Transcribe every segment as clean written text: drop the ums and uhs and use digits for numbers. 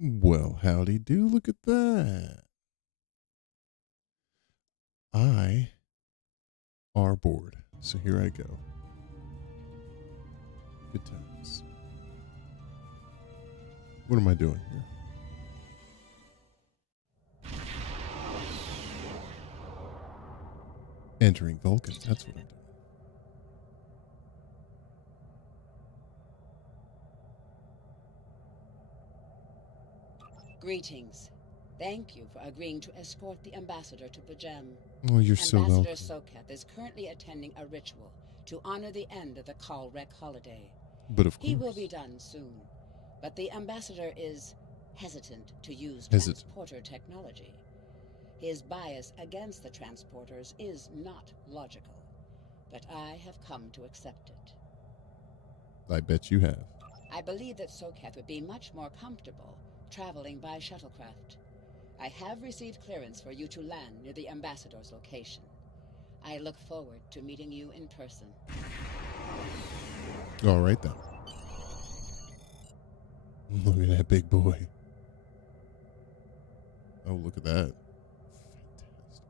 Well, howdy do. Look at that. I are bored. So here I go. Good times. What am I doing here? Entering Vulcan. That's what I'm doing. Greetings. Thank you for agreeing to escort the ambassador to Pajem. Oh, you're so Ambassador welcome. Soketh is currently attending a ritual to honor the end of the Kalrek holiday. But of course. He will be done soon, but the ambassador is hesitant to use Hesitant. transporter technology. His bias against the transporters is not logical, but I have come to accept it. I bet you have. I believe that Soketh would be much more comfortable traveling by shuttlecraft. I have received clearance for you to land near the ambassador's location. I look forward to meeting you in person. All right, then. Look at that big boy. Oh, look at that. Fantastic.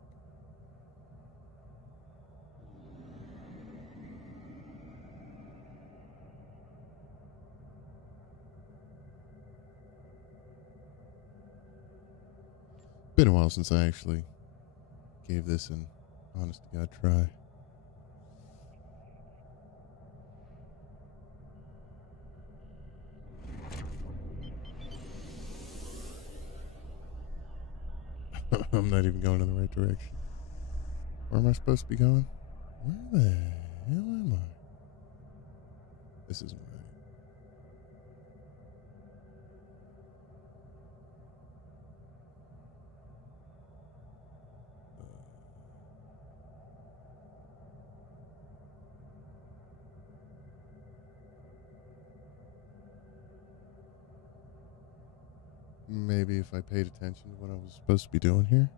Been a while since I actually gave this an honest to God try. I'm not even going in the right direction. Where am I supposed to be going? Where the hell am I? This isn't right. Maybe if I paid attention to what I was supposed to be doing here.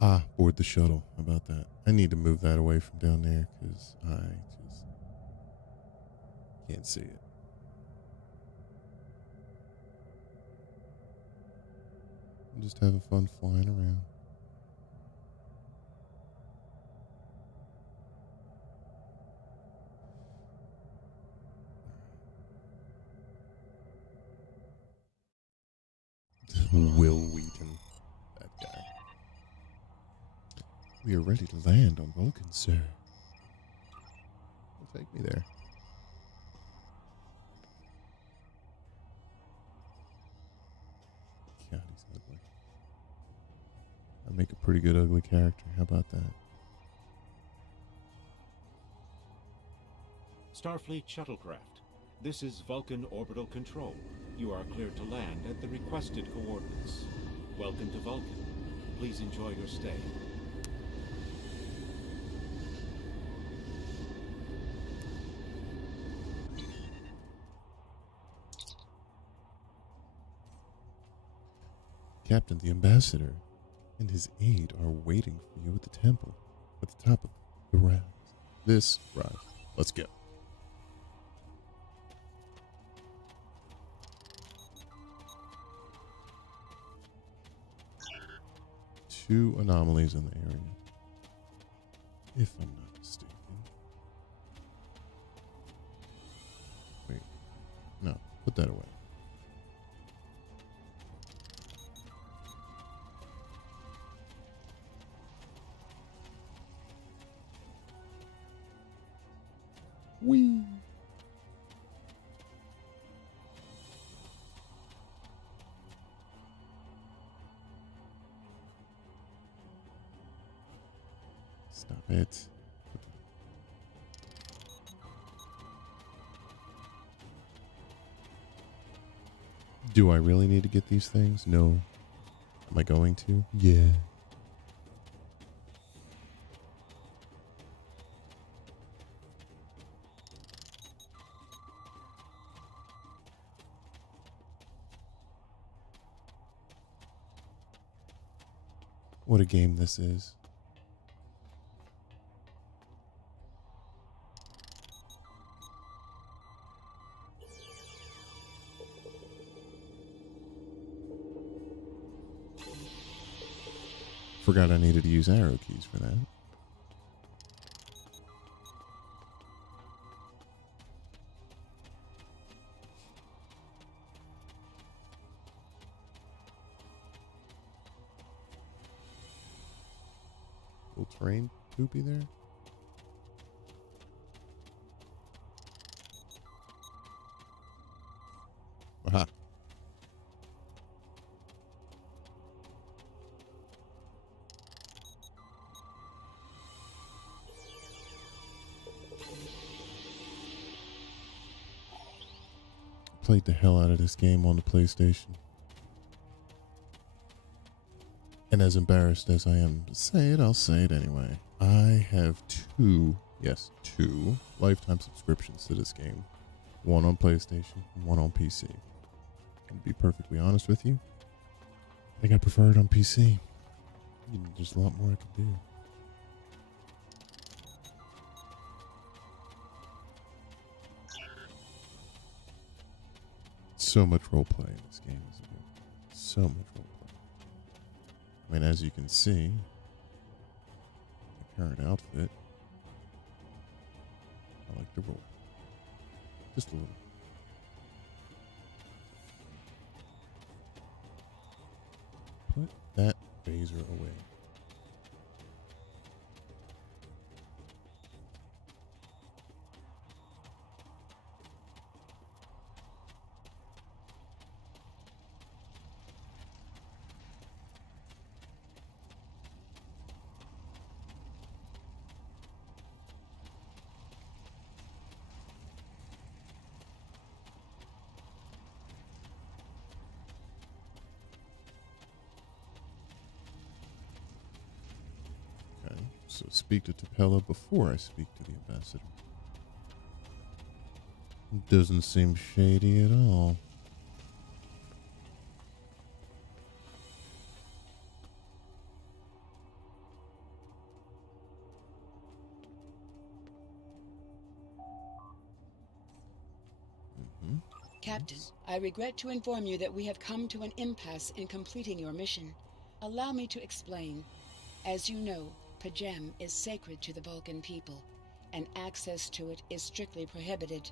Ah, board the shuttle. How about that? I need to move that away from down there because I just can't see it. I'm just having fun flying around. Will Wheaton, that guy. We are ready to land on Vulcan, sir. Well, take me there. God, he's ugly. I make a pretty good ugly character. How about that? Starfleet shuttlecraft. This is Vulcan Orbital Control. You are cleared to land at the requested coordinates. Welcome to Vulcan. Please enjoy your stay. Captain, the ambassador and his aide are waiting for you at the temple at the top of the rise. This rise. Let's go. Two anomalies in the area, if I'm not mistaken. Wait, no, put that away. Whee! Stop it. Do I really need to get these things? No. Am I going to? Yeah. What a game this is. Forgot I needed to use arrow keys for that. Little terrain poopy there. Aha. Played the hell out of this game on the PlayStation. And as embarrassed as I am to say it, I'll say it anyway. I have two lifetime subscriptions to this game. One on PlayStation, and one on PC. And to be perfectly honest with you, I think I prefer it on PC. There's a lot more I can do. So much roleplay in this game, isn't it? So much roleplay. I mean, as you can see, my current outfit, I like to roll. Just a little. Put that phaser away. So speak to Tapella before I speak to the ambassador. Doesn't seem shady at all. Captain, I regret to inform you that we have come to an impasse in completing your mission. Allow me to explain. As you know, Pajem is sacred to the Vulcan people, and access to it is strictly prohibited.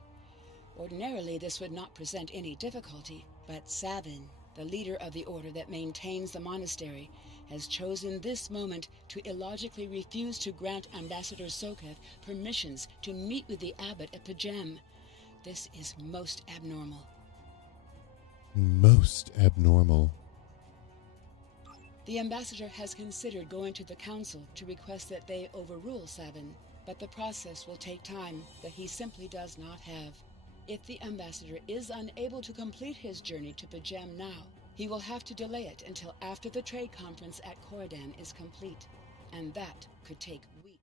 Ordinarily, this would not present any difficulty, but Savin, the leader of the order that maintains the monastery, has chosen this moment to illogically refuse to grant Ambassador Soketh permissions to meet with the abbot at Pajem. This is most abnormal. Most abnormal. The ambassador has considered going to the council to request that they overrule Savin, but the process will take time that he simply does not have. If the ambassador is unable to complete his journey to Pajem now, he will have to delay it until after the trade conference at Corridan is complete, and that could take weeks.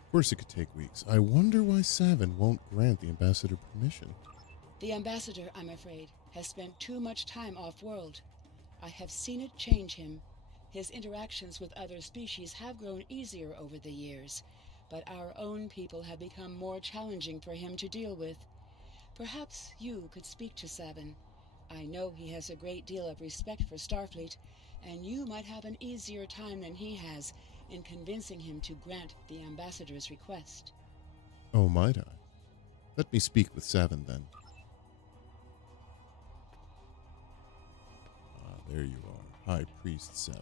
Of course it could take weeks. I wonder why Savin won't grant the ambassador permission. The ambassador, I'm afraid, has spent too much time off-world. I have seen it change him. His interactions with other species have grown easier over the years, but our own people have become more challenging for him to deal with. Perhaps you could speak to Savin. I know he has a great deal of respect for Starfleet, and you might have an easier time than he has in convincing him to grant the ambassador's request. Oh, might I? Let me speak with Savin, then. Ah, there you are, High Priest Savin.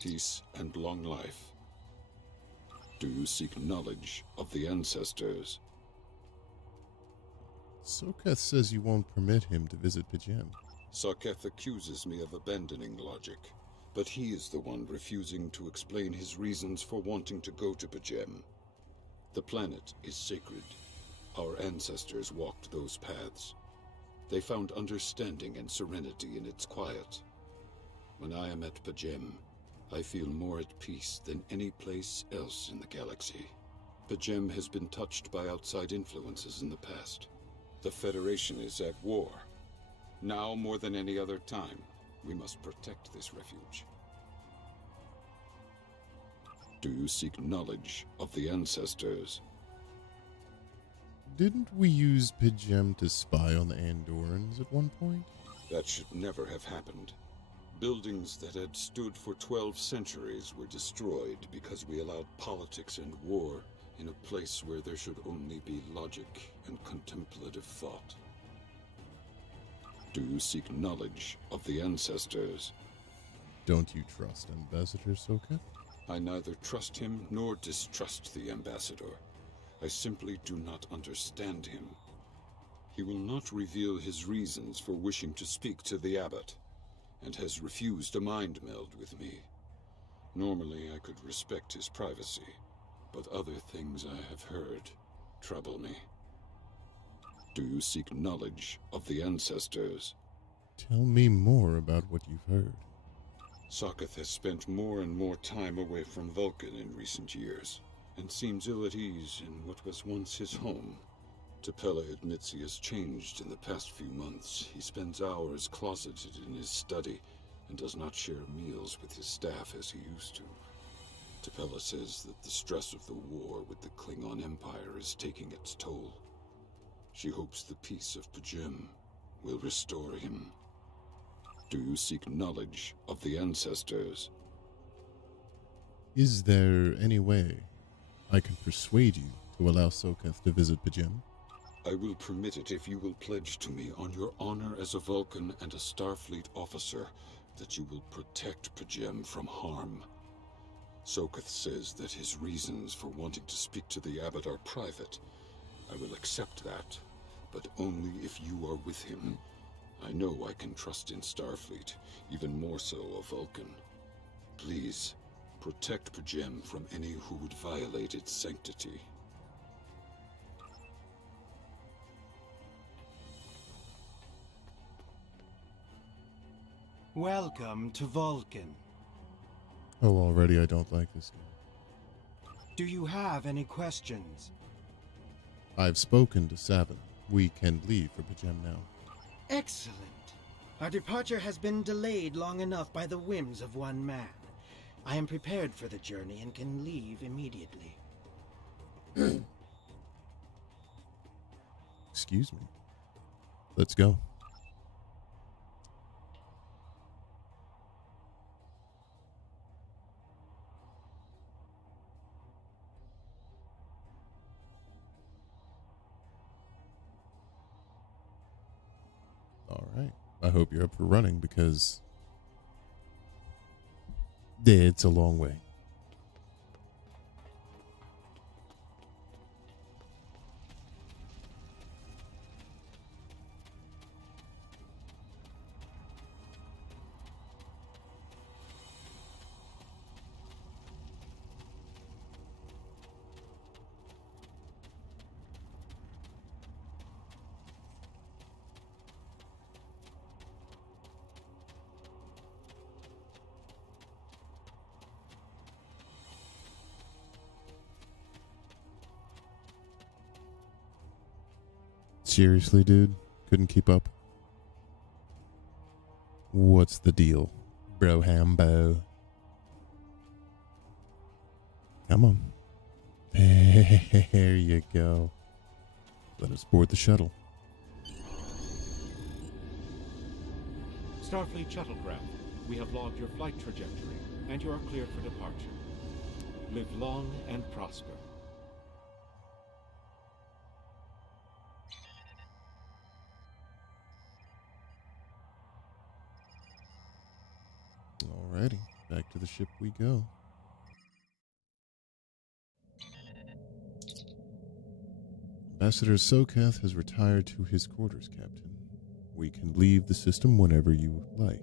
Peace and long life. Do you seek knowledge of the ancestors? Soketh says you won't permit him to visit Pajem. Soketh accuses me of abandoning logic, but he is the one refusing to explain his reasons for wanting to go to Pajem. The planet is sacred. Our ancestors walked those paths. They found understanding and serenity in its quiet. When I am at Pajem, I feel more at peace than any place else in the galaxy. Pajem has been touched by outside influences in the past. The Federation is at war. Now more than any other time, we must protect this refuge. Do you seek knowledge of the ancestors? Didn't we use Pidgem to spy on the Andorans at one point? That should never have happened. Buildings that had stood for 12 centuries were destroyed because we allowed politics and war in a place where there should only be logic and contemplative thought. Do you seek knowledge of the ancestors? Don't you trust Ambassador Soketh? I neither trust him nor distrust the ambassador. I simply do not understand him. He will not reveal his reasons for wishing to speak to the abbot, and has refused a mind meld with me. Normally I could respect his privacy, but other things I have heard trouble me. Do you seek knowledge of the ancestors? Tell me more about what you've heard. Soketh has spent more and more time away from Vulcan in recent years, and seems ill at ease in what was once his home. Tapella admits he has changed in the past few months. He spends hours closeted in his study, and does not share meals with his staff as he used to. Tapella says that the stress of the war with the Klingon Empire is taking its toll. She hopes the peace of Pidgem will restore him. Do you seek knowledge of the ancestors? Is there any way I can persuade you to allow Soketh to visit Pidgem? I will permit it if you will pledge to me on your honor as a Vulcan and a Starfleet officer that you will protect Pidgem from harm. Soketh says that his reasons for wanting to speak to the abbot are private. I will accept that, but only if you are with him. I know I can trust in Starfleet, even more so a Vulcan. Please, protect Pidgem from any who would violate its sanctity. Welcome to Vulcan. Oh, already I don't like this guy. Do you have any questions? I've spoken to Savin. We can leave for Pidgem now. Excellent. Our departure has been delayed long enough by the whims of one man. I am prepared for the journey and can leave immediately. Excuse me. Let's go. All right. I hope you're up for running because it's a long way. Seriously, dude? Couldn't keep up? What's the deal, bro Hambo? Come on. There you go. Let us board the shuttle. Starfleet shuttlecraft, we have logged your flight trajectory, and you are cleared for departure. Live long and prosper. Alrighty, back to the ship we go. Ambassador Soketh has retired to his quarters, Captain. We can leave the system whenever you like.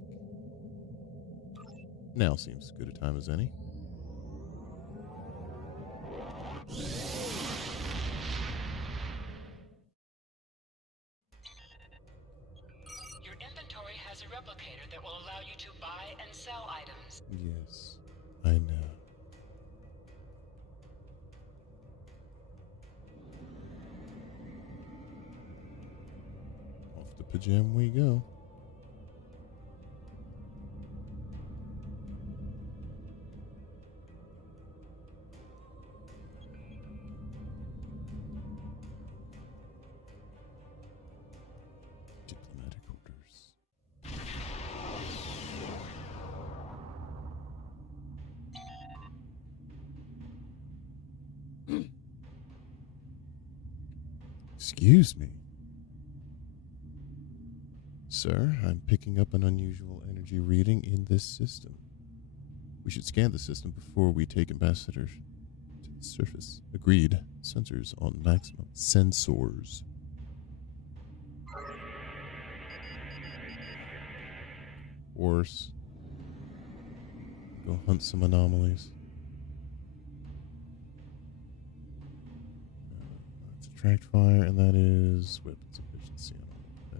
Now seems as good a time as any. Your inventory has a replicator that will allow you to buy and sell items. Yes, I know. Off to Pidgem we go. Excuse me. Sir, I'm picking up an unusual energy reading in this system. We should scan the system before we take ambassadors to the surface. Agreed. Sensors on maximum. Sensors. Horse. Go hunt some anomalies. That's attract fire, and that is weapons efficiency. I don't want that.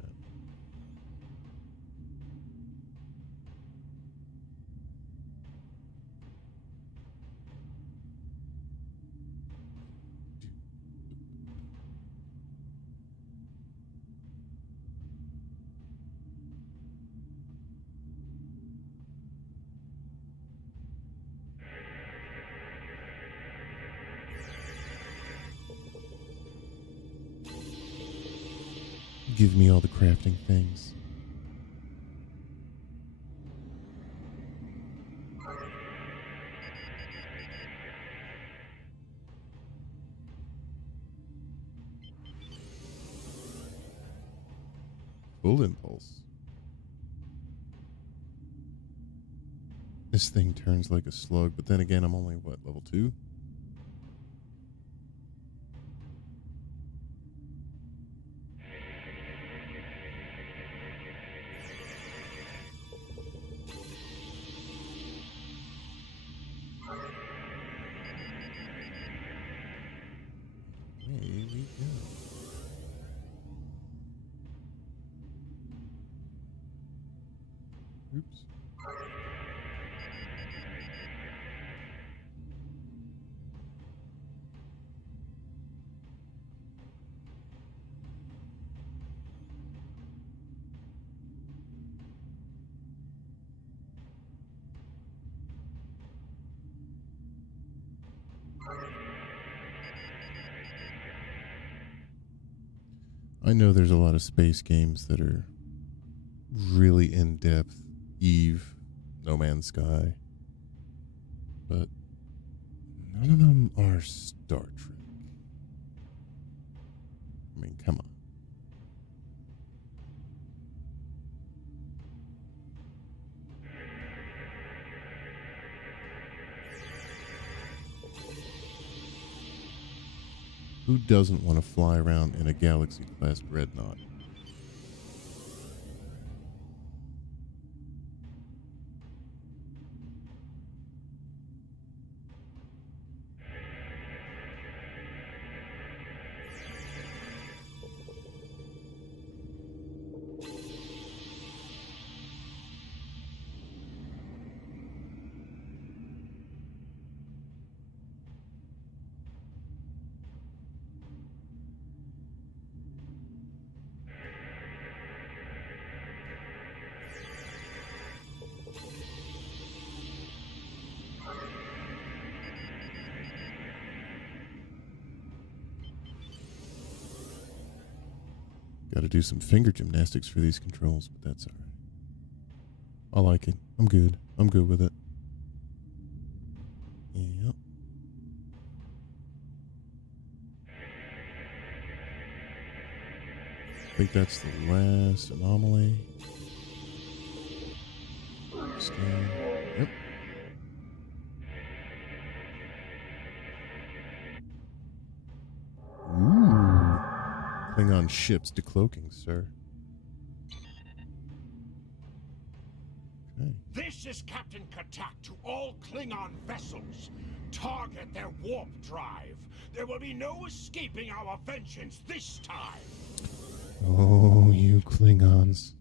Give me all the crafting things. Full impulse. This thing turns like a slug, but then again, I'm only, what, level 2? Here we go. Oops. I know there's a lot of space games that are really in-depth. Eve, No Man's Sky. But none of them are Star Trek. I mean, come on. Who doesn't want to fly around in a Galaxy-class dreadnought? Got to do some finger gymnastics for these controls, but that's all right. I like it. I'm good. I'm good with it. Yep. I think that's the last anomaly. Scan. Yep. Ooh. Klingon ships decloaking, sir. Okay. This is Captain Katak to all Klingon vessels. Target their warp drive. There will be no escaping our vengeance this time. Oh, you Klingons.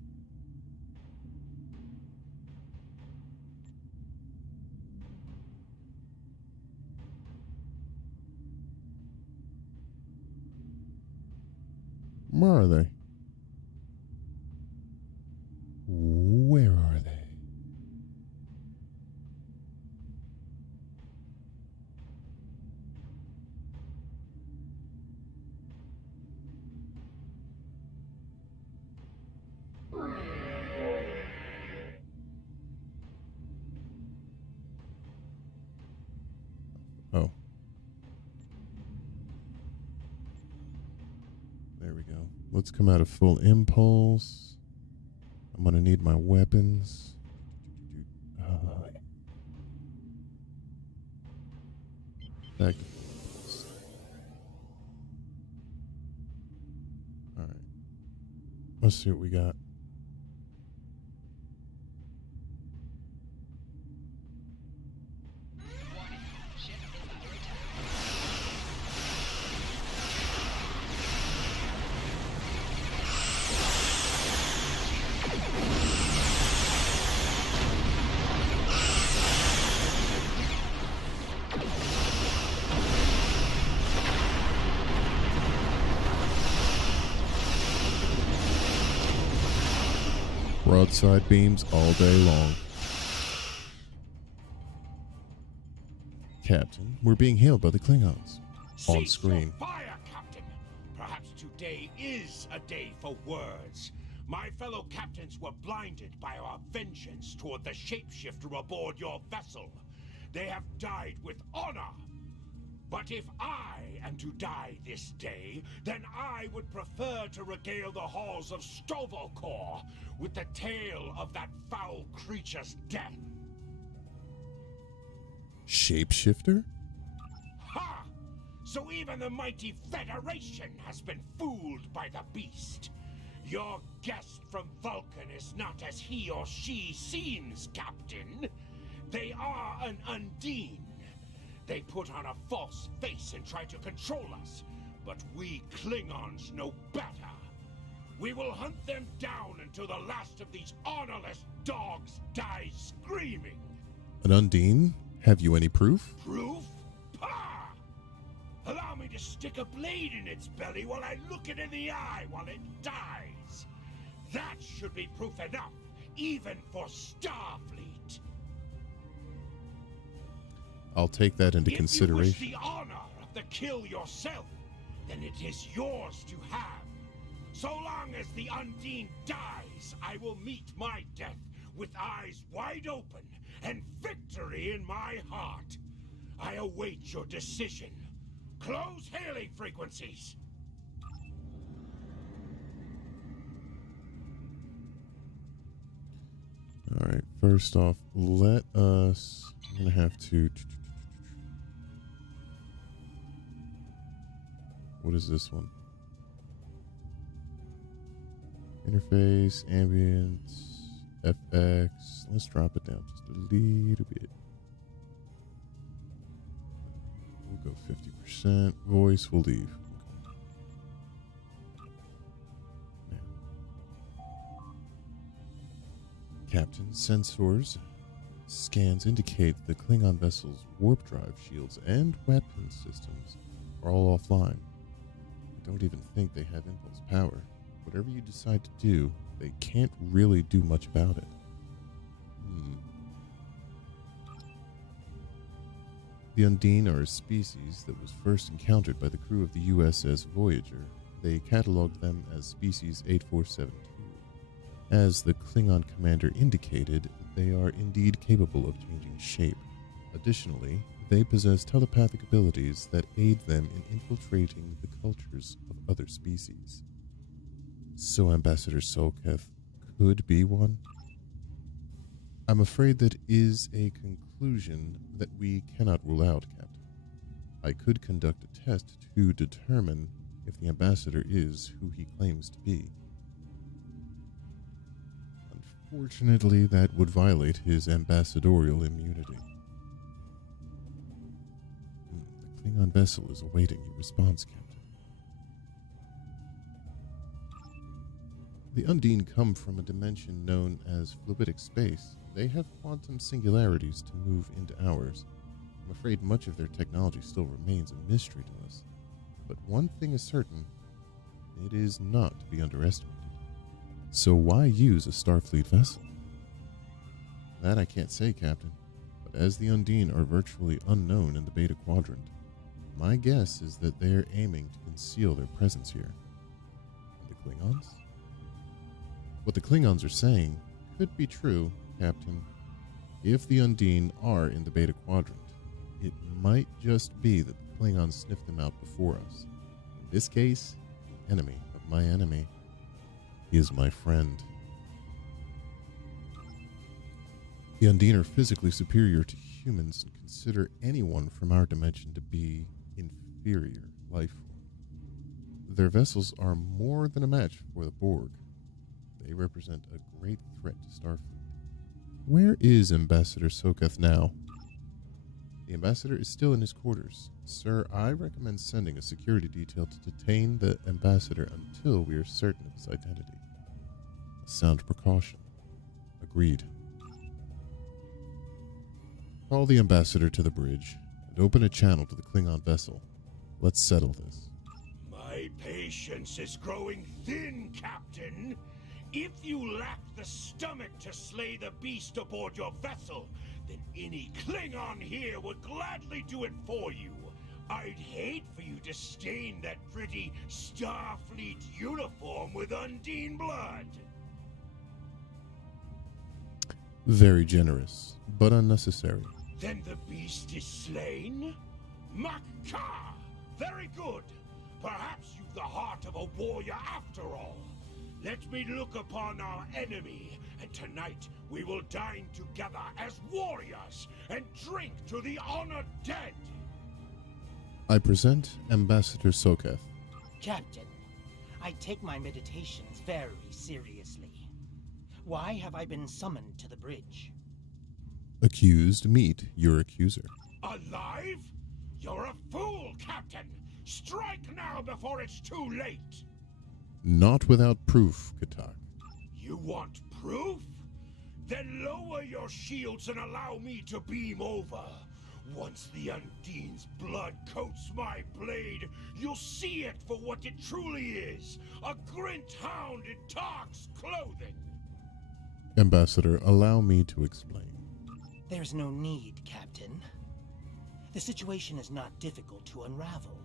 Where are they? Where are they? Oh. let's come out of full impulse. I'm going to need my weapons. Back. All right. Let's see what we got. Broadside beams all day long. Captain, we're being hailed by the Klingons. On Cease screen. your fire, Captain. Perhaps today is a day for words. My fellow captains were blinded by our vengeance toward the shapeshifter aboard your vessel. They have died with honor. But if I am to die this day, then I would prefer to regale the halls of Stovalkor with the tale of that foul creature's death. Shapeshifter? Ha! So even the mighty Federation has been fooled by the beast. Your guest from Vulcan is not as he or she seems, Captain. They are an Undine. They put on a false face and try to control us, but we Klingons know better. We will hunt them down until the last of these honorless dogs dies screaming. An Undine? Have you any proof? Proof? Pah! Allow me to stick a blade in its belly while I look it in the eye while it dies. That should be proof enough, even for Starfleet. I'll take that into consideration. If you wish the honor of the kill yourself, then it is yours to have. So long as the Undine dies, I will meet my death with eyes wide open and victory in my heart. I await your decision. Close hailing frequencies. All right, first off, let us... I'm going to have to... What is this one? Interface, ambience, FX. Let's drop it down just a little bit. We'll go 50%. Voice, we'll leave. Okay. Now. Captain, sensors. Scans indicate the Klingon vessel's warp drive shields and weapon systems are all offline. I don't even think they have impulse power. Whatever you decide to do, they can't really do much about it. The Undine are a species that was first encountered by the crew of the USS Voyager. They cataloged them as species 8472. As the Klingon commander indicated, they are indeed capable of changing shape. Additionally, they possess telepathic abilities that aid them in infiltrating the cultures of other species. So Ambassador Solketh could be one? I'm afraid that is a conclusion that we cannot rule out, Captain. I could conduct a test to determine if the ambassador is who he claims to be. Unfortunately, that would violate his ambassadorial immunity. The Klingon vessel is awaiting your response, Captain. The Undine come from a dimension known as fluidic space. They have quantum singularities to move into ours. I'm afraid much of their technology still remains a mystery to us. But one thing is certain, it is not to be underestimated. So why use a Starfleet vessel? That I can't say, Captain, but as the Undine are virtually unknown in the Beta Quadrant, my guess is that they are aiming to conceal their presence here. And the Klingons? What the Klingons are saying could be true, Captain. If the Undine are in the Beta Quadrant, it might just be that the Klingons sniffed them out before us. In this case, the enemy of my enemy. He is my friend. The Undine are physically superior to humans and consider anyone from our dimension to be inferior life form. Their vessels are more than a match for the Borg. They represent a great threat to Starfleet. Where is Ambassador Soketh now? The ambassador is still in his quarters. Sir, I recommend sending a security detail to detain the ambassador until we are certain of his identity. A sound precaution. Agreed. Call the ambassador to the bridge and open a channel to the Klingon vessel. Let's settle this. My patience is growing thin, Captain. If you lack the stomach to slay the beast aboard your vessel, then any Klingon here would gladly do it for you. I'd hate for you to stain that pretty Starfleet uniform with Undine blood. Very generous, but unnecessary. Then the beast is slain? Makar! Very good. Perhaps you've the heart of a warrior after all. Let me look upon our enemy, and tonight we will dine together as warriors and drink to the honored dead. I present Ambassador Soketh. Captain, I take my meditations very seriously. Why have I been summoned to the bridge? Accused, meet your accuser. Alive? You're a fool, Captain! Strike now before it's too late! Not without proof, Katak. You want proof? Then lower your shields and allow me to beam over. Once the Undine's blood coats my blade, you'll see it for what it truly is. A Grint hound in Tark's clothing. Ambassador, allow me to explain. There's no need, Captain. The situation is not difficult to unravel.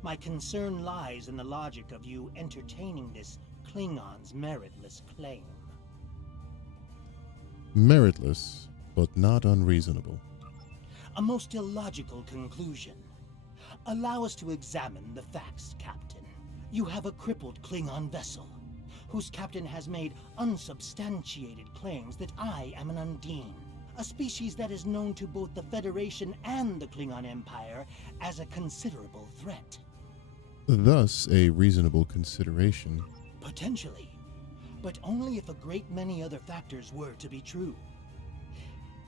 My concern lies in the logic of you entertaining this Klingon's meritless claim. Meritless, but not unreasonable. A most illogical conclusion. Allow us to examine the facts, Captain. You have a crippled Klingon vessel, whose captain has made unsubstantiated claims that I am an Undine, a species that is known to both the Federation and the Klingon Empire as a considerable threat. Thus, a reasonable consideration. Potentially, but only if a great many other factors were to be true.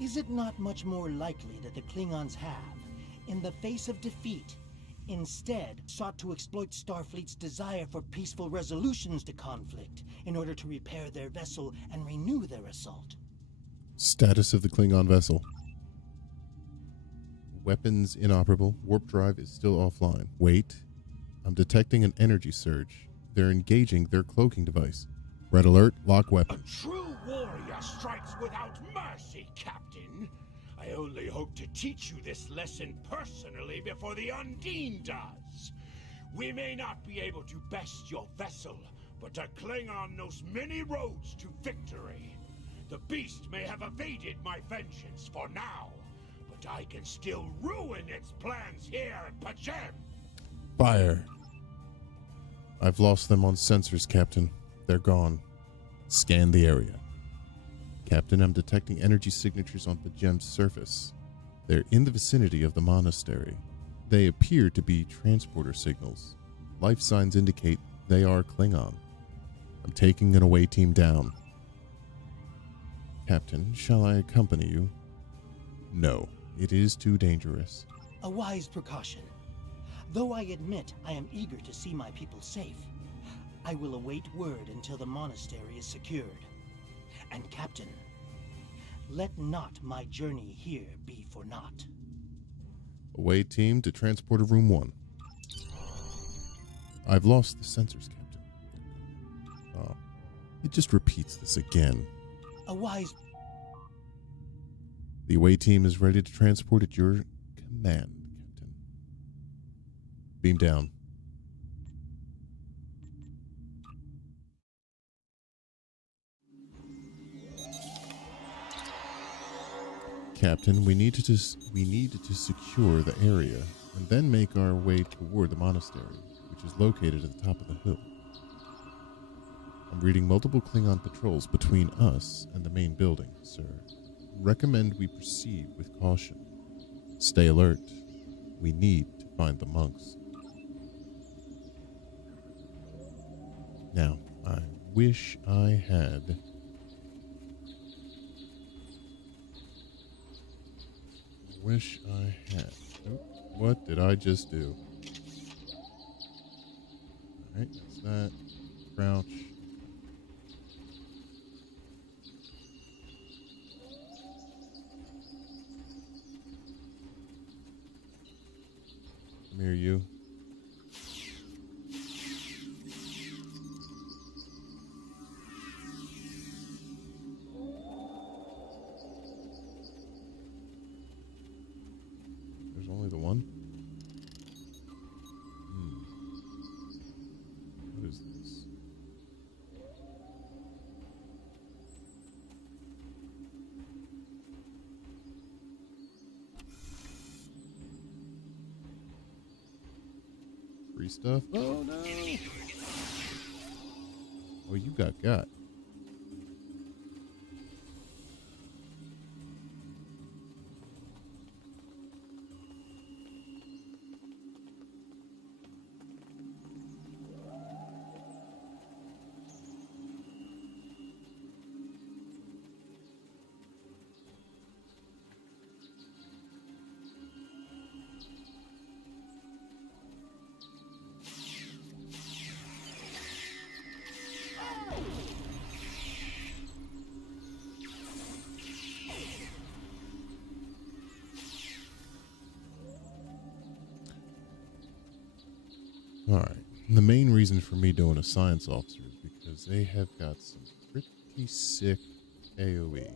Is it not much more likely that the Klingons have, in the face of defeat, instead sought to exploit Starfleet's desire for peaceful resolutions to conflict in order to repair their vessel and renew their assault? Status of the Klingon vessel. Weapons inoperable. Warp drive is still offline. Wait. I'm detecting an energy surge. They're engaging their cloaking device. Red alert, lock weapon. A true warrior strikes without mercy, Captain. I only hope to teach you this lesson personally before the Undine does. We may not be able to best your vessel, but a Klingon knows many roads to victory. The beast may have evaded my vengeance for now, but I can still ruin its plans here at Pachem. Fire. I've lost them on sensors, Captain. They're gone. Scan the area. Captain, I'm detecting energy signatures on Pajem's surface. They're in the vicinity of the monastery. They appear to be transporter signals. Life signs indicate they are Klingon. I'm taking an away team down. Captain, shall I accompany you? No, it is too dangerous. A wise precaution. Though I admit I am eager to see my people safe, I will await word until the monastery is secured. And Captain, let not my journey here be for naught. Away team to transporter room 1. I've lost the sensors, Captain. Oh, it just repeats this again. A wise... The away team is ready to transport at your command, Captain. Beam down. Captain, we needed to secure the area and then make our way toward the monastery, which is located at the top of the hill. I'm reading multiple Klingon patrols between us and the main building, sir. Recommend we proceed with caution. Stay alert. We need to find the monks. Now, I wish I had... Oh, what did I just do? Alright, that's that. Crouch. Come here, you. There's only the one? What is this? Free stuff? Oh no! Oh, you got. Alright. The main reason for me doing a science officer is because they have got some pretty sick AoE.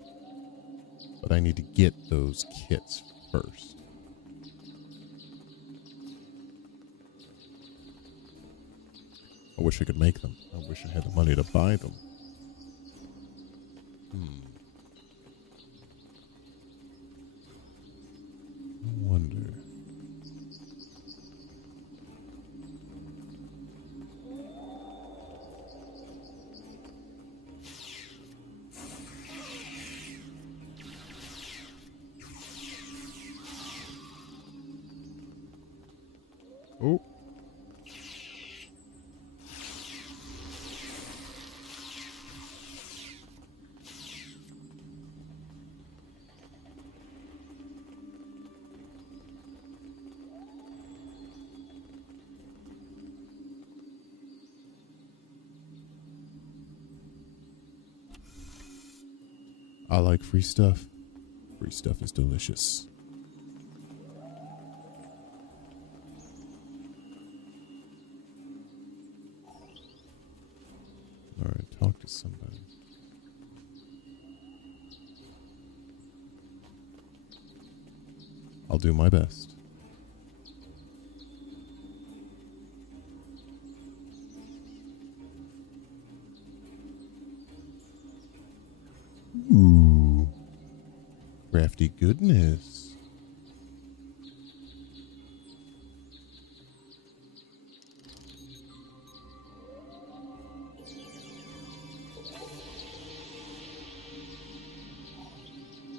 But I need to get those kits first. I wish I could make them. I wish I had the money to buy them. I wonder... Oh. I like free stuff. Free stuff is delicious. Alright, talk to somebody. I'll do my best. Ooh. Crafty goodness.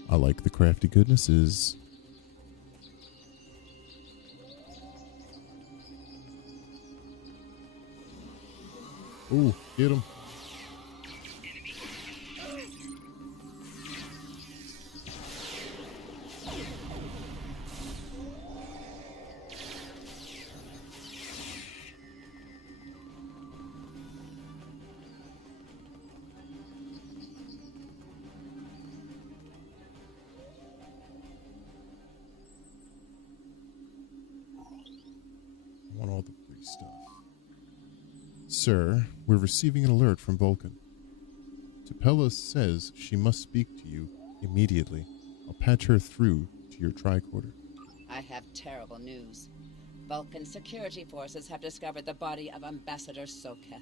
I like the crafty goodnesses. Ooh, get him. I want all the free stuff. Sir, we're receiving an alert from Vulcan. Tupella says she must speak to you immediately. I'll patch her through to your tricorder. I have terrible news. Vulcan security forces have discovered the body of Ambassador Soketh.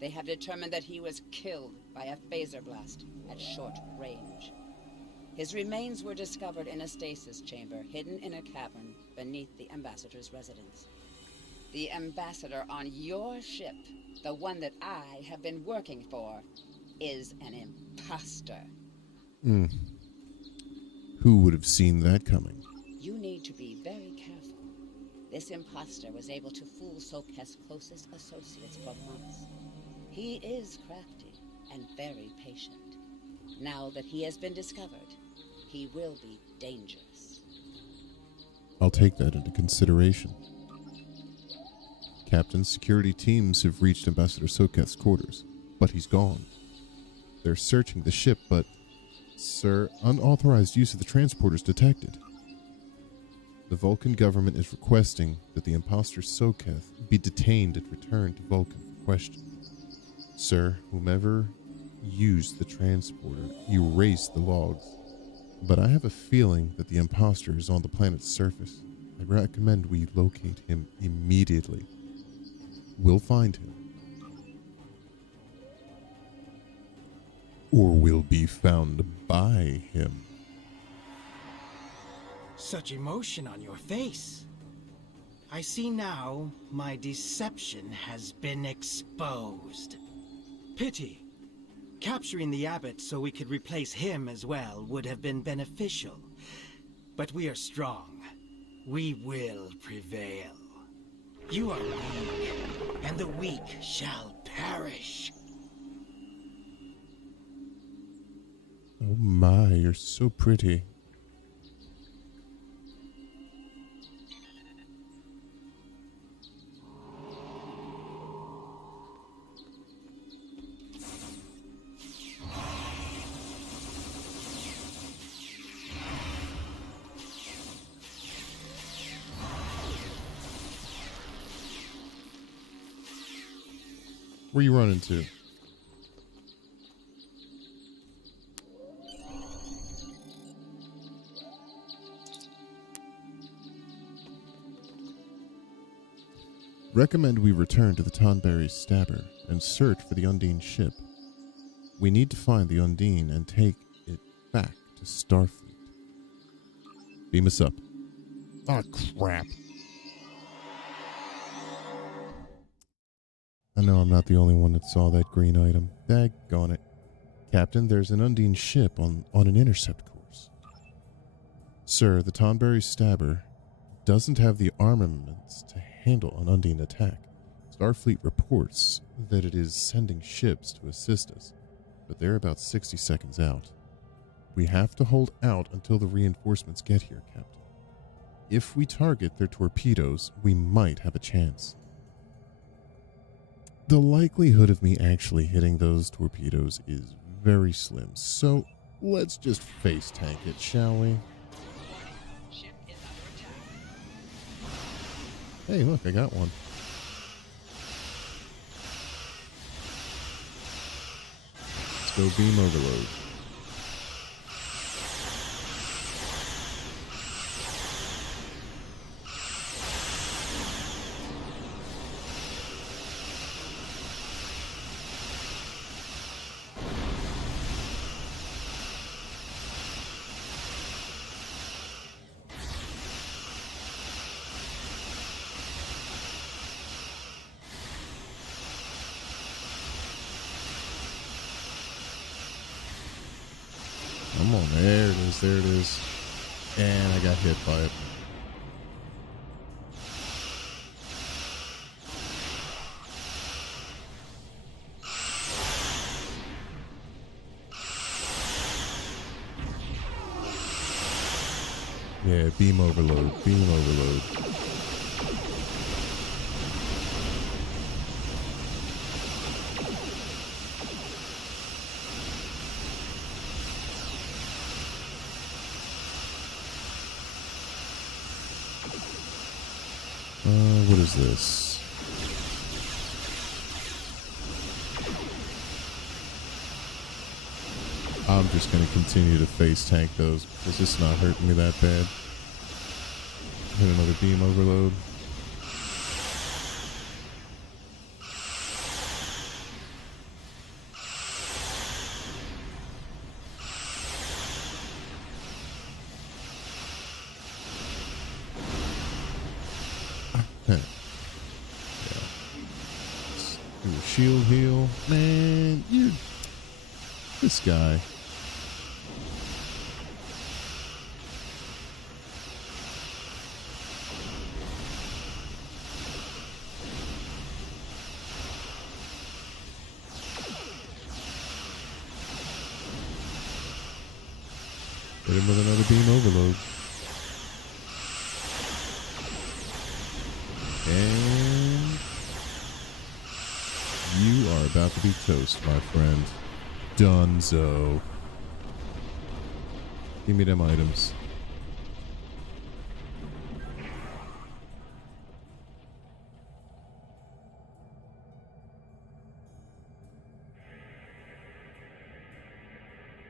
They have determined that he was killed by a phaser blast at short range. His remains were discovered in a stasis chamber hidden in a cavern beneath the Ambassador's residence. The ambassador on your ship, the one that I have been working for, is an imposter. Who would have seen that coming? You need to be very careful. This imposter was able to fool Soketh's closest associates for months. He is crafty and very patient. Now that he has been discovered, he will be dangerous. I'll take that into consideration. Captain, security teams have reached Ambassador Soketh's quarters, but he's gone. They're searching the ship, but, sir, unauthorized use of the transporters detected. The Vulcan government is requesting that the imposter Soketh be detained and returned to Vulcan for questioning. Sir, whomever used the transporter erased the logs, but I have a feeling that the imposter is on the planet's surface. I recommend we locate him immediately. We'll find him. Or we'll be found by him. Such emotion on your face. I see now my deception has been exposed. Pity. Capturing the abbot so we could replace him as well would have been beneficial. But we are strong. We will prevail. You are weak, and the weak shall perish. Oh my, you're so pretty. Where you running to? Recommend we return to the Tonberry Stabber and search for the Undine ship. We need to find the Undine and take it back to Starfleet. Beam us up. Ah, crap. I know I'm not the only one that saw that green item. Daggone it. Captain, there's an Undine ship on an intercept course. Sir, the Tonberry Stabber doesn't have the armaments to handle an Undine attack. Starfleet reports that it is sending ships to assist us, but they're about 60 seconds out. We have to hold out until the reinforcements get here, Captain. If we target their torpedoes, we might have a chance. The likelihood of me actually hitting those torpedoes is very slim, so let's just face tank it, shall we? Ship is under attack. Hey, look, I got one. Let's go beam overload. Come on, there it is. And I got hit by it. Yeah, beam overload, beam overload. What is this? I'm just going to continue to face tank those because it's not hurting me that bad. Hit another beam overload. shield heal. Man, you... This guy. Hit him with another beam overload. And you are about to be toast, my friend. Dunzo. Give me them items.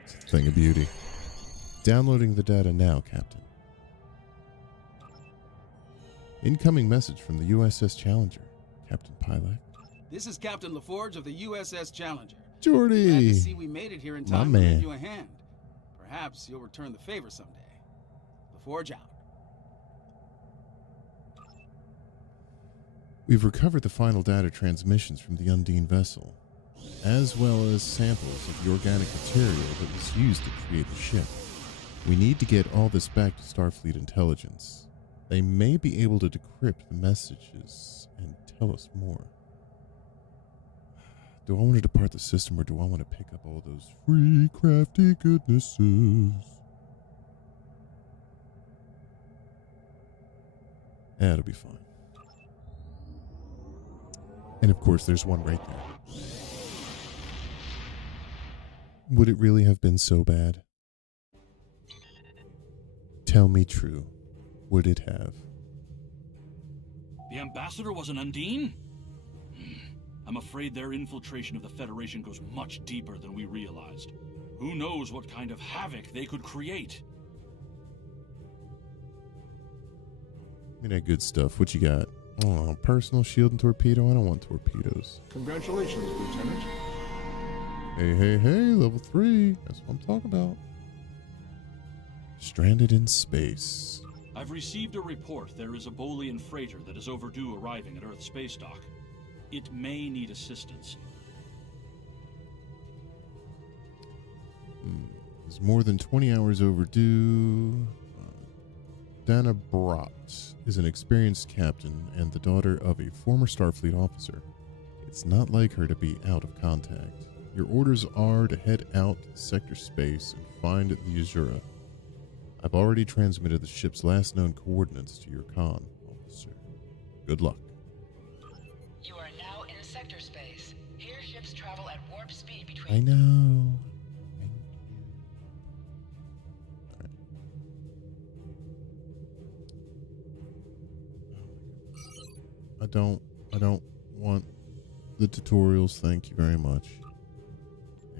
It's a thing of beauty. Downloading the data now, Captain. Incoming message from the USS Challenger, Captain Pilak. This is Captain LaForge of the USS Challenger. Jordy! Glad to see we made it here in time My to man. lend you a hand. Perhaps you'll return the favor someday. LaForge out. We've recovered the final data transmissions from the Undine vessel, as well as samples of the organic material that was used to create the ship. We need to get all this back to Starfleet intelligence. They may be able to decrypt the messages and tell us more. Do I want to depart the system, or do I want to pick up all those free crafty goodnesses? That'll be fine. And of course, there's one right there. Would it really have been so bad? Tell me true. Would it have? The ambassador was an Undine? I'm afraid their infiltration of the Federation goes much deeper than we realized. Who knows what kind of havoc they could create? Give me that good stuff. What you got? Oh, personal shield and torpedo. I don't want torpedoes. Congratulations, Lieutenant. Hey, hey, hey, level 3. That's what I'm talking about. Stranded in space. I've received a report there is a Bolian freighter that is overdue arriving at Earth space dock. It may need assistance. It's more than 20 hours overdue. Dana Brat is an experienced captain and the daughter of a former Starfleet officer. It's not like her to be out of contact. Your orders are to head out to sector space and find the Azura. I've already transmitted the ship's last known coordinates to your con, officer. Good luck. You are now in sector space. Here ships travel at warp speed between... I know. I don't want the tutorials, thank you very much.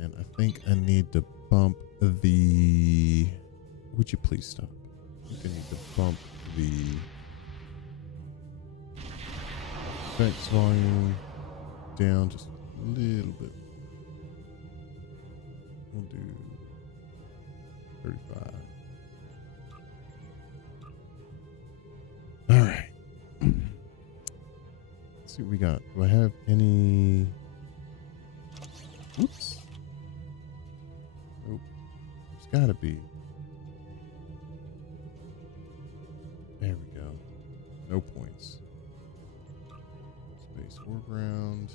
And I think I need to bump the... Would you please stop? I think I need to bump the effects volume down just a little bit. We'll do 35. All right. Let's see what we got. Do I have any... Oops. Nope. There's gotta be. There we go. No points. Space or ground.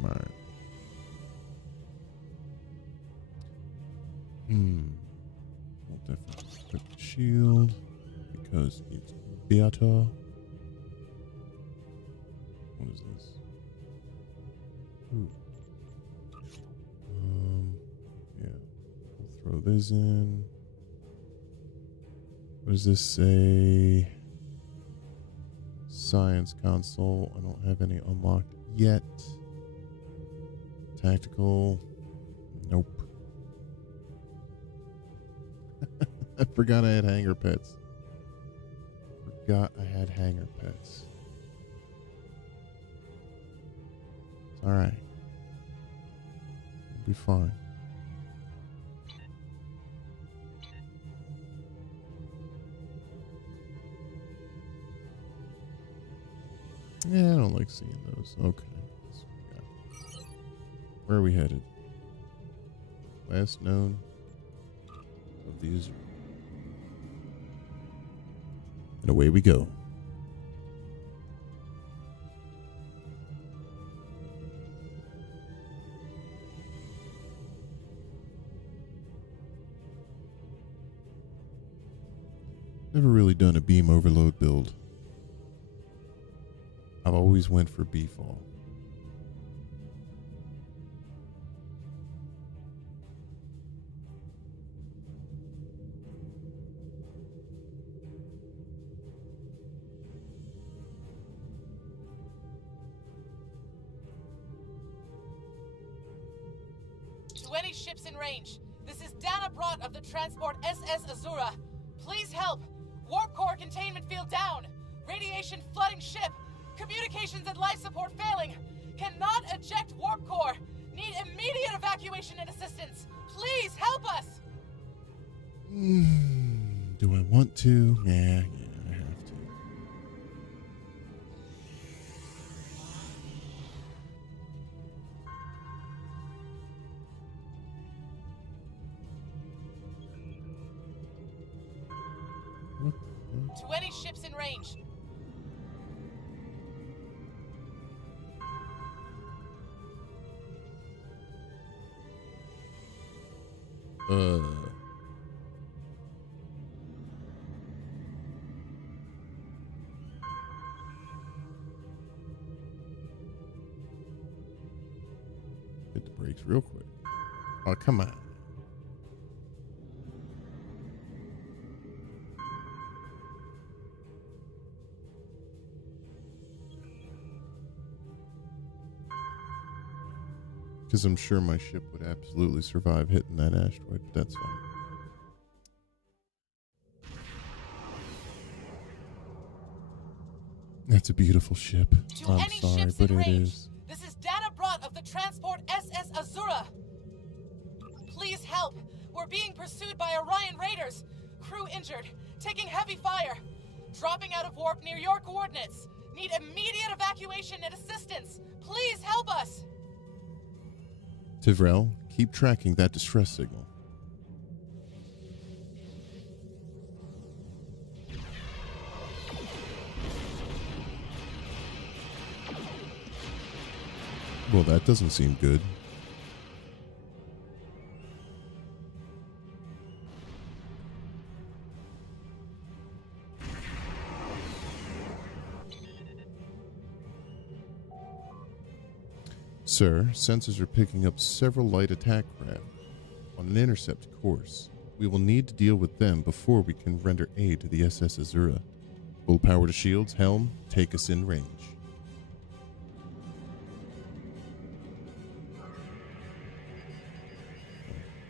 Alright. We'll definitely equip the shield because it's better. What is this? Ooh. Yeah. We'll throw this in. What does this say? Science console. I don't have any unlocked yet. Tactical. Nope. I forgot I had hanger pets. Forgot I had hanger pets. It's alright. It'll be fine. Yeah, I don't like seeing those. Okay. Where are we headed? Last known of the Azure. And away we go. Never really done a beam overload build. I've always went for B-fall. To any ships in range, this is Dana Brott of the transport SS Azura. Please help. Warp core containment field down. Radiation flooding ship. Communications and life support failing. Cannot eject warp core. Need immediate evacuation and assistance. Please help us. Do I want to? Yeah, I have to. What? To any ships in range. Hit the brakes real quick. Oh, come on. Because I'm sure my ship would absolutely survive hitting that asteroid, but that's fine. That's a beautiful ship. To I'm any sorry, ships but in it range. is. This is Dana Brott of the transport SS Azura. Please help. We're being pursued by Orion raiders. Crew injured. Taking heavy fire. Dropping out of warp near your coordinates. Need immediate evacuation and assistance. Please help us. Tivrel, keep tracking that distress signal. Well, that doesn't seem good. Sir, sensors are picking up several light attack craft on an intercept course. We will need to deal with them before we can render aid to the SS Azura. Full power to shields, helm, take us in range.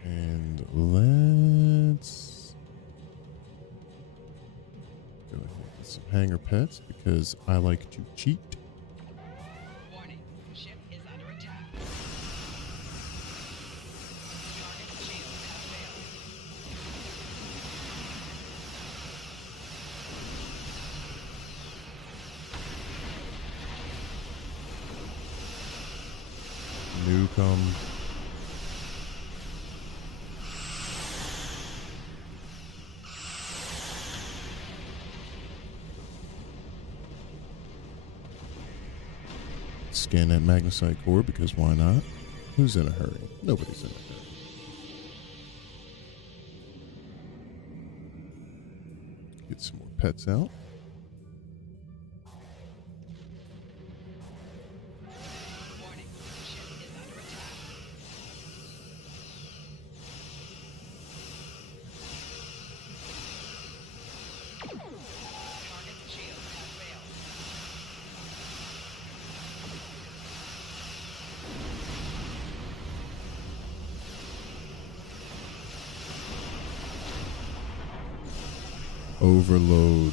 And let's go ahead with some hangar pets because I like to cheat. Warning, ship is under attack. Target shields have failed. Newcomb. Scan that magnesite core because why not? Who's in a hurry? Nobody's in a hurry. Get some more pets out. Warning, ship is under attack. Target shields have failed. Overload.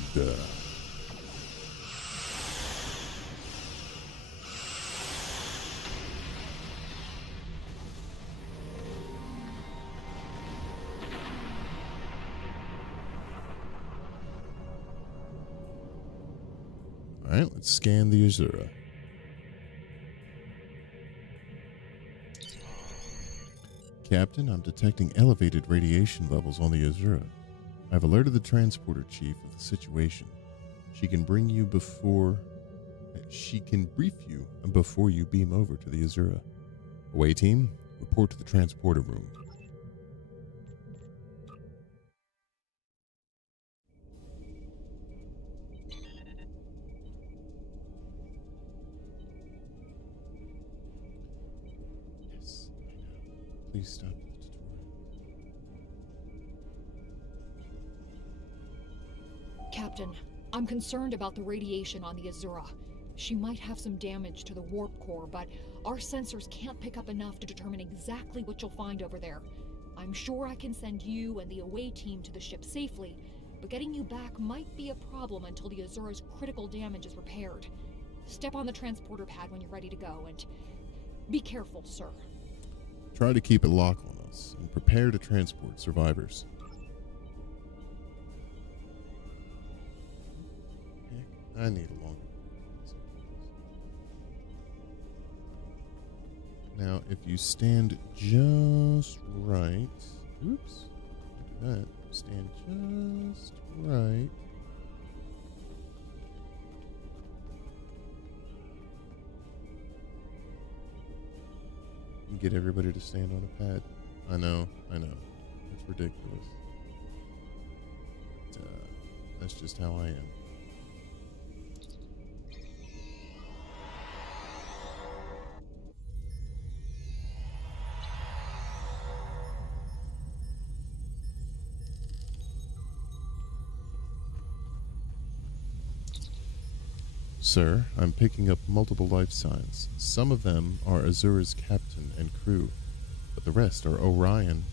Alright, let's scan the Azura. Captain, I'm detecting elevated radiation levels on the Azura. I've alerted the transporter chief of the situation. She can brief you before you beam over to the Azura. Away team, report to the transporter room. Yes, I know. Please stop the tutorial. Captain, I'm concerned about the radiation on the Azura. She might have some damage to the warp core, but our sensors can't pick up enough to determine exactly what you'll find over there. I'm sure I can send you and the away team to the ship safely, but getting you back might be a problem until the Azura's critical damage is repaired. Step on the transporter pad when you're ready to go, and be careful, sir. Try to keep a lock on us and prepare to transport survivors. I need a longer. Now, if you stand just right, oops, look at that. Stand just right. And get everybody to stand on a pad. I know. It's ridiculous. But, that's just how I am. Sir, I'm picking up multiple life signs. Some of them are Azura's captain and crew, but the rest are Orion.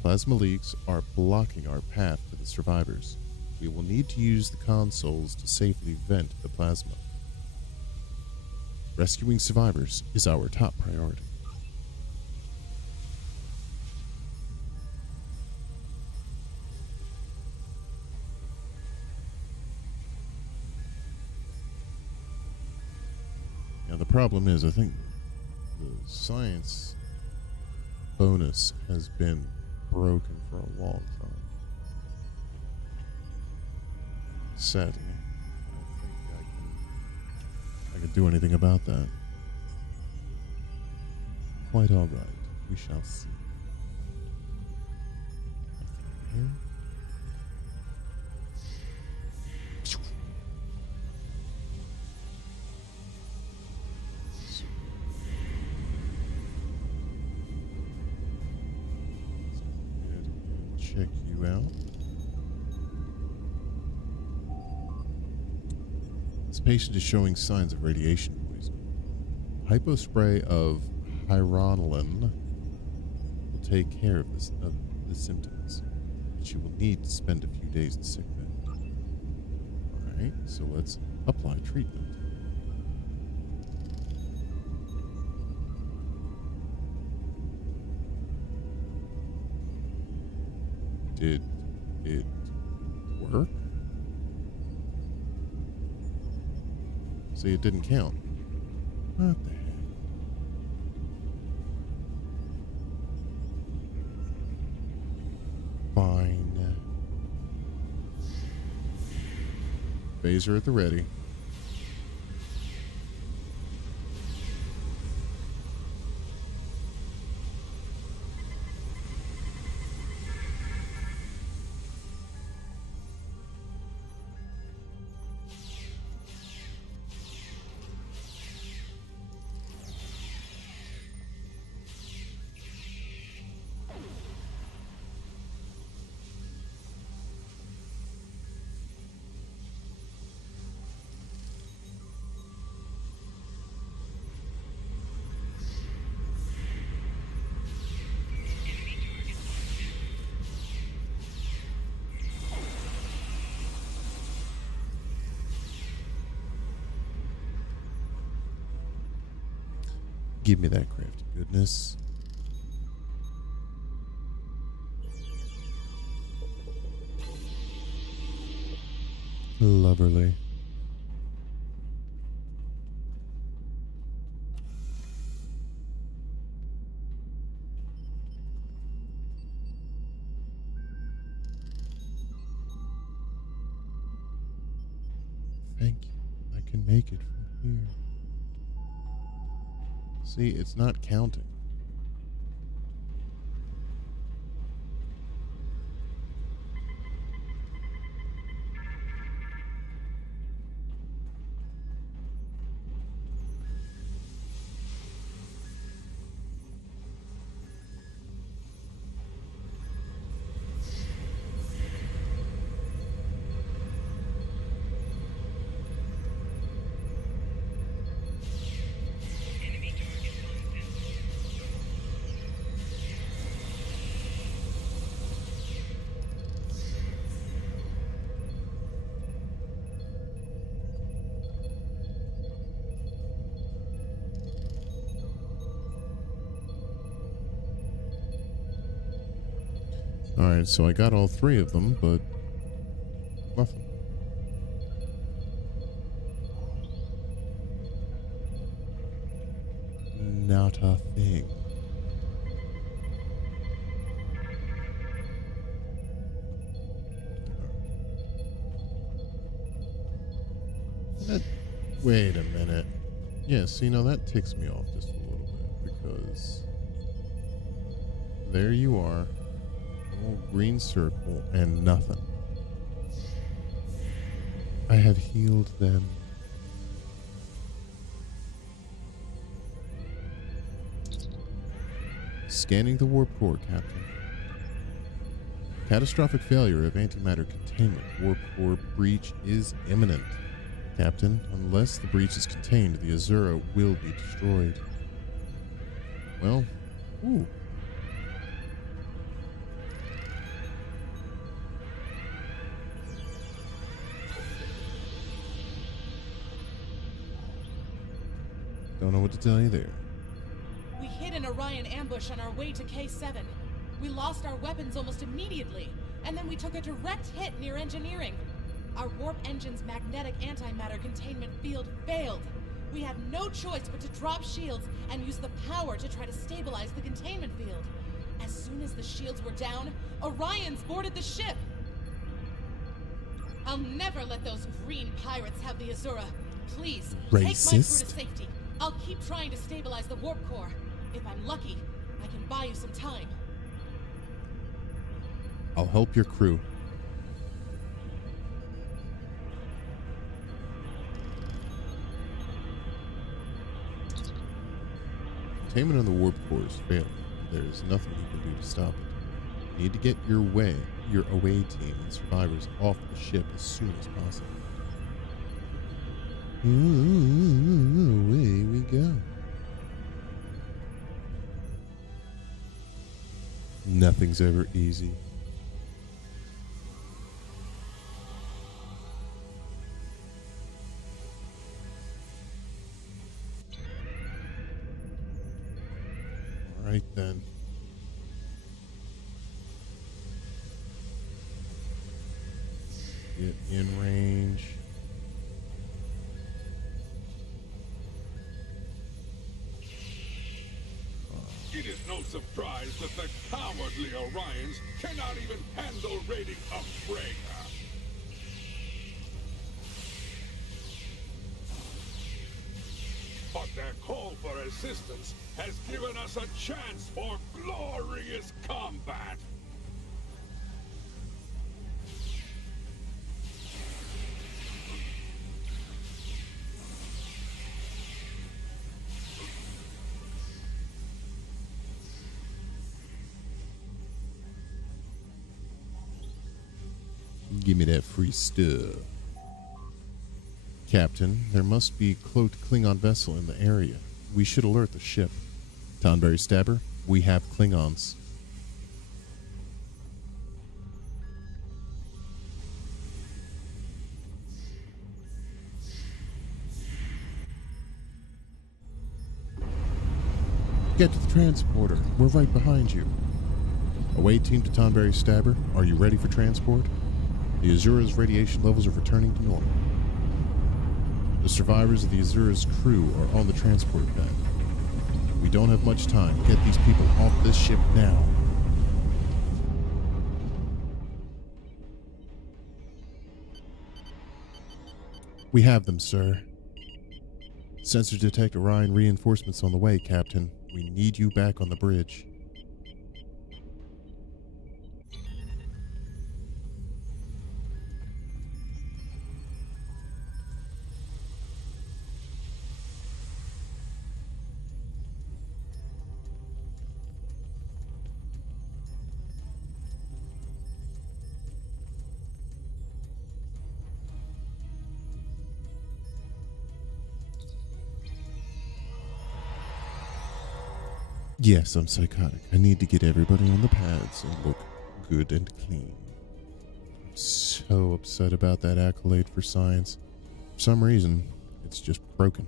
Plasma leaks are blocking our path to the survivors. We will need to use the consoles to safely vent the plasma. Rescuing survivors is our top priority. Now the problem is, I think the science bonus has been broken for a long time. Sadly, I don't think I can do anything about that. Quite all right. We shall see. Nothing here. Check you out. This patient is showing signs of radiation poisoning. Hypospray of hyronolin will take care of the symptoms, but she will need to spend a few days in sickbay. Alright, so let's apply treatment. Did it work? See, it didn't count. What the heck? Fine. Phaser at the ready. Give me that crafty goodness. Lovely. can make it from here. See, it's not counting. Alright, so I got all three of them, but nothing. Not a thing. Wait a minute. Yeah, see, now that ticks me off just a little bit, because there you are. Green circle and nothing. I have healed them. Scanning the warp core, Captain. Catastrophic failure of antimatter containment. Warp core breach is imminent. Captain, unless the breach is contained, the Azura will be destroyed. Well, ooh. Don't know what to tell you there. We hit an Orion ambush on our way to K7. We lost our weapons almost immediately, and then we took a direct hit near engineering. Our warp engine's magnetic antimatter containment field failed. We had no choice but to drop shields and use the power to try to stabilize the containment field. As soon as the shields were down, Orions boarded the ship. I'll never let those green pirates have the Azura. Please, take my crew to safety. I'll keep trying to stabilize the warp core. If I'm lucky, I can buy you some time. I'll help your crew. Containment of the warp core is failing. There is nothing you can do to stop it. You need to get your away team and survivors off the ship as soon as possible. Away we go. Nothing's ever easy. All right then. Get in range. It is no surprise that the cowardly Orions cannot even handle raiding a freighter. But their call for assistance has given us a chance for glorious combat. Give me that free stuff. Captain, there must be a cloaked Klingon vessel in the area. We should alert the ship. Tonberry Stabber, we have Klingons. Get to the transporter. We're right behind you. Away team to Tonberry Stabber, are you ready for transport? The Azura's radiation levels are returning to normal. The survivors of the Azura's crew are on the transport pad. We don't have much time. Get these people off this ship now. We have them, sir. Sensors detect Orion reinforcements on the way, Captain. We need you back on the bridge. Yes, I'm psychotic. I need to get everybody on the pads and look good and clean. I'm so upset about that accolade for science. For some reason, it's just broken.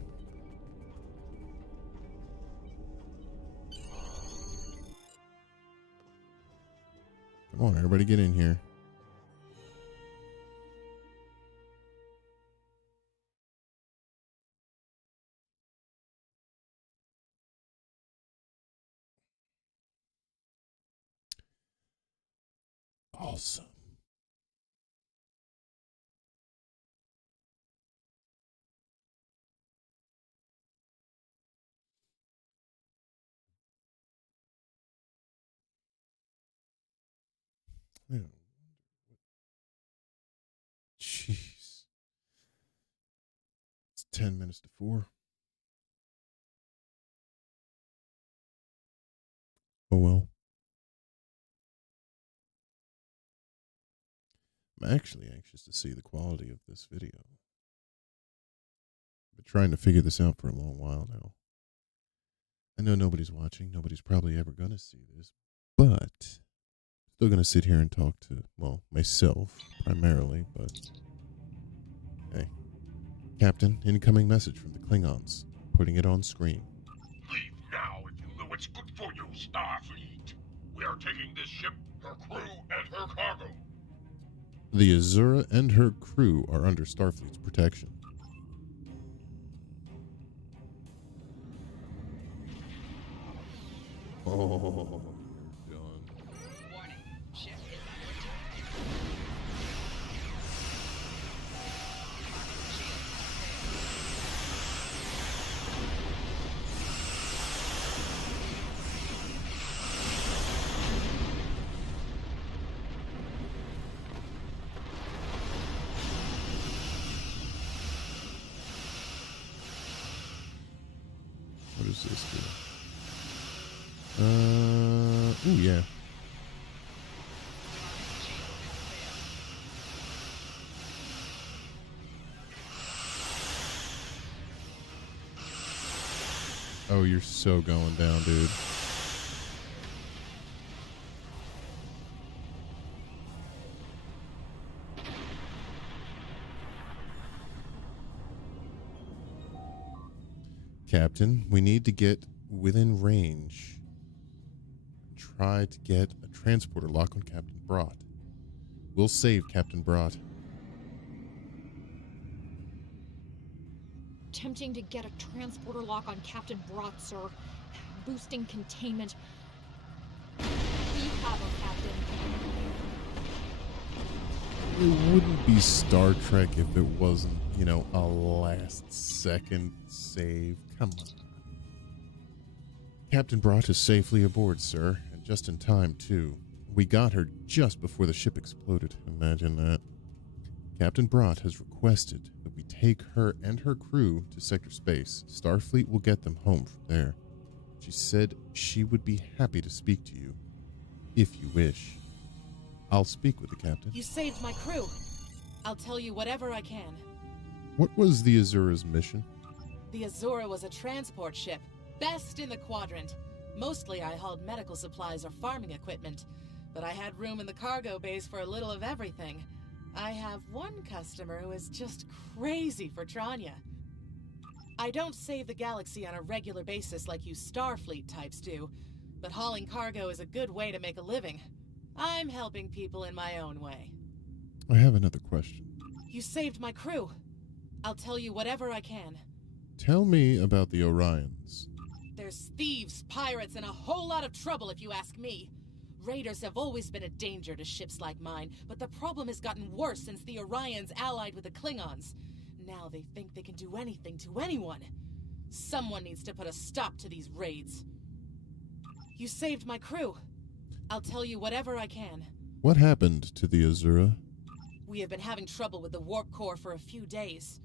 Come on, everybody get in here. Awesome. Yeah. Jeez. It's 10 minutes to 4. Oh well. I'm actually anxious to see the quality of this video. I've been trying to figure this out for a long while now. I know nobody's watching. Nobody's probably ever going to see this. But still going to sit here and talk to, well, myself primarily. But hey. Captain, incoming message from the Klingons. Putting it on screen. Leave now if you know what's good for you, Starfleet. We are taking this ship, her crew, and her cargo. The Azura and her crew are under Starfleet's protection. Oh, you're done. Warning. Ship is What does this do? Ooh, yeah. Oh, you're so going down, dude. Captain, we need to get within range. Try to get a transporter lock on Captain Brott. We'll save Captain Brott. Attempting to get a transporter lock on Captain Brott, sir. Boosting containment. We have a captain. It wouldn't be Star Trek if it wasn't, you know, a last-second save. Come on. Captain Brott is safely aboard, sir, and just in time, too. We got her just before the ship exploded. Imagine that. Captain Brott has requested that we take her and her crew to sector space. Starfleet will get them home from there. She said she would be happy to speak to you, if you wish. I'll speak with the captain. You saved my crew. I'll tell you whatever I can. What was the Azura's mission? The Azura was a transport ship, best in the quadrant. Mostly I hauled medical supplies or farming equipment, but I had room in the cargo bays for a little of everything. I have one customer who is just crazy for Tranya. I don't save the galaxy on a regular basis like you Starfleet types do, but hauling cargo is a good way to make a living. I'm helping people in my own way. I have another question. You saved my crew. I'll tell you whatever I can. Tell me about the Orions. There's thieves, pirates, and a whole lot of trouble if you ask me. Raiders have always been a danger to ships like mine, but the problem has gotten worse since the Orions allied with the Klingons. Now they think they can do anything to anyone. Someone needs to put a stop to these raids. You saved my crew. I'll tell you whatever I can. What happened to the Azura? We have been having trouble with the warp core for a few days.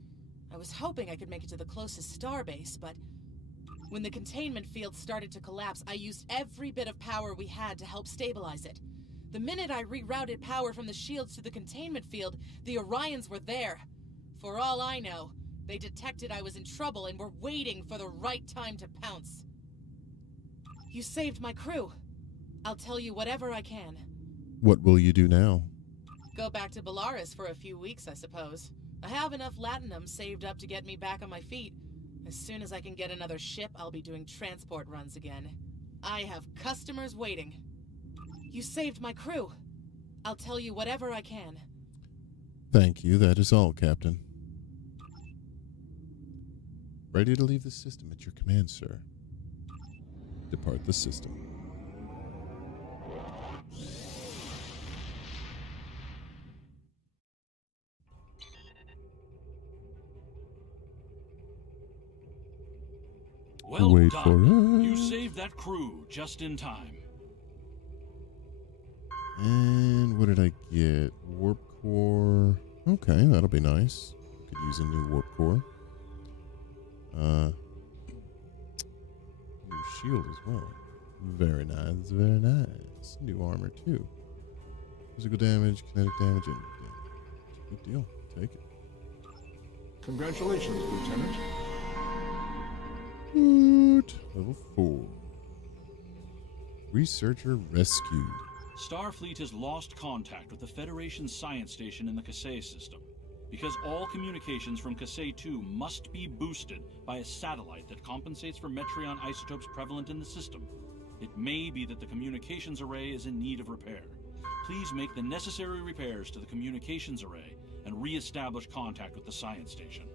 I was hoping I could make it to the closest starbase, but when the containment field started to collapse, I used every bit of power we had to help stabilize it. The minute I rerouted power from the shields to the containment field, the Orions were there. For all I know, they detected I was in trouble and were waiting for the right time to pounce. You saved my crew. I'll tell you whatever I can. What will you do now? Go back to Bellaris for a few weeks, I suppose. I have enough latinum saved up to get me back on my feet. As soon as I can get another ship, I'll be doing transport runs again. I have customers waiting. You saved my crew. I'll tell you whatever I can. Thank you. That is all, Captain. Ready to leave the system at your command, sir. Depart the system. Well Wait done. for it. You saved that crew just in time. And what did I get? Warp core. Okay, that'll be nice. Could use a new warp core. New shield as well. Very nice, very nice. New armor too. Physical damage, kinetic damage, and damage. Good deal. Take it. Congratulations, Lieutenant. Good. Level 4. Researcher rescued. Starfleet has lost contact with the Federation science station in the Kasei system. Because all communications from Kasei 2 must be boosted by a satellite that compensates for Metreon isotopes prevalent in the system, it may be that the communications array is in need of repair. Please make the necessary repairs to the communications array and re-establish contact with the science station.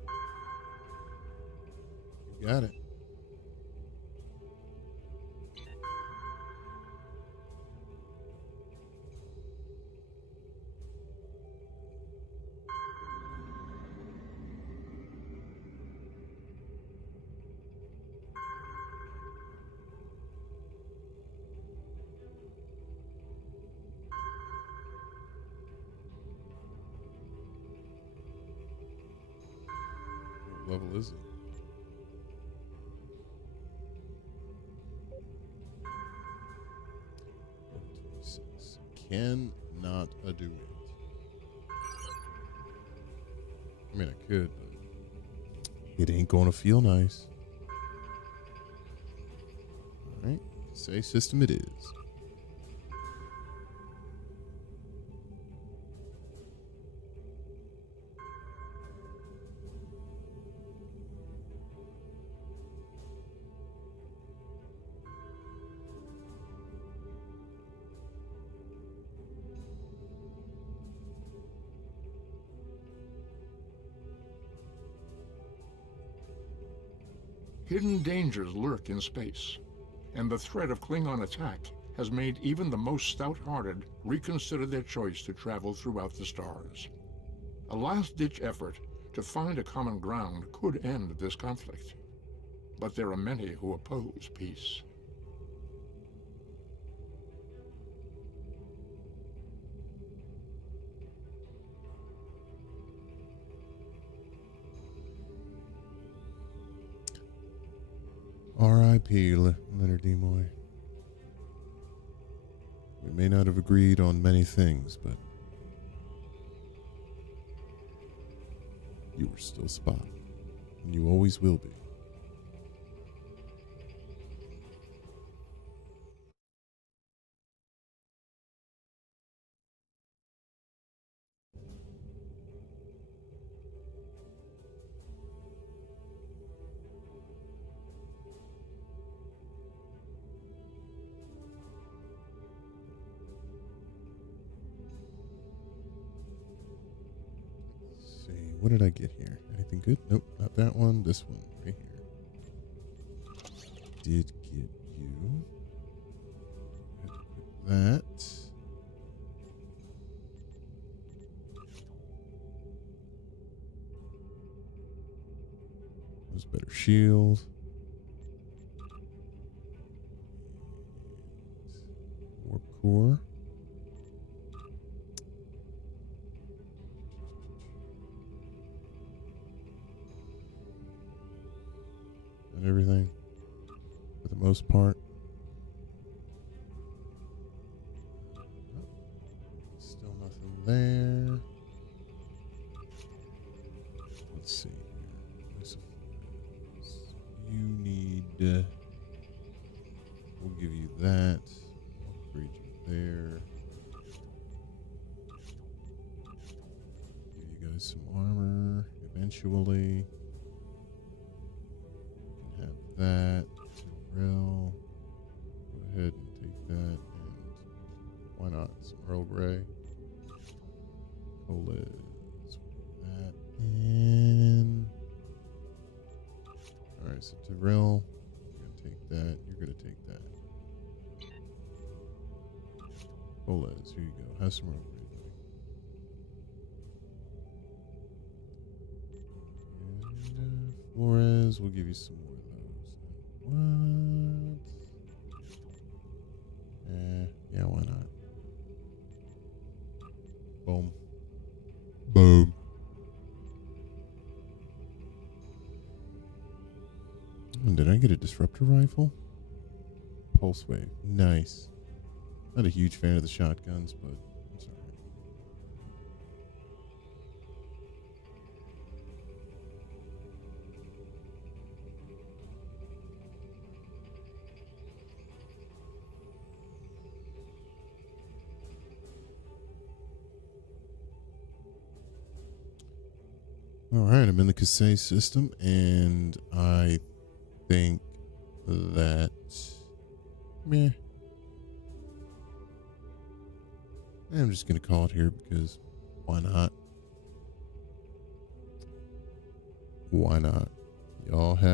You got it. What level is it? Cannot do it. I mean, I could, but it ain't gonna feel nice. Alright, say system it is. Hidden dangers lurk in space, and the threat of Klingon attack has made even the most stout-hearted reconsider their choice to travel throughout the stars. A last-ditch effort to find a common ground could end this conflict, but there are many who oppose peace. R.I.P. Leonard Nimoy. We may not have agreed on many things, but you were still Spock, and you always will be. What did I get here? Anything good? Nope, not that one. This one right here. Did get you. That. Was better shield. core. And everything, for the most part. Still nothing there. Let's see here. You need. We'll give you that. Upgrade you there. Give you guys some armor eventually. Have that. Tyrell. Go ahead and take that. And why not? Some Earl Grey. Colas. That. And. Alright, so Tyrell. You're going to take that. You're going to take that. Colas. Here you go. Have some Earl Grey. And Flores. We'll give you some more. What? Yeah, why not? Boom. Boom. And did I get a disruptor rifle? Pulse wave. Nice. Not a huge fan of the shotguns, but it's alright. All right, I'm in the Kasei system, and I think that, meh. I'm just going to call it here because why not? Why not? Y'all have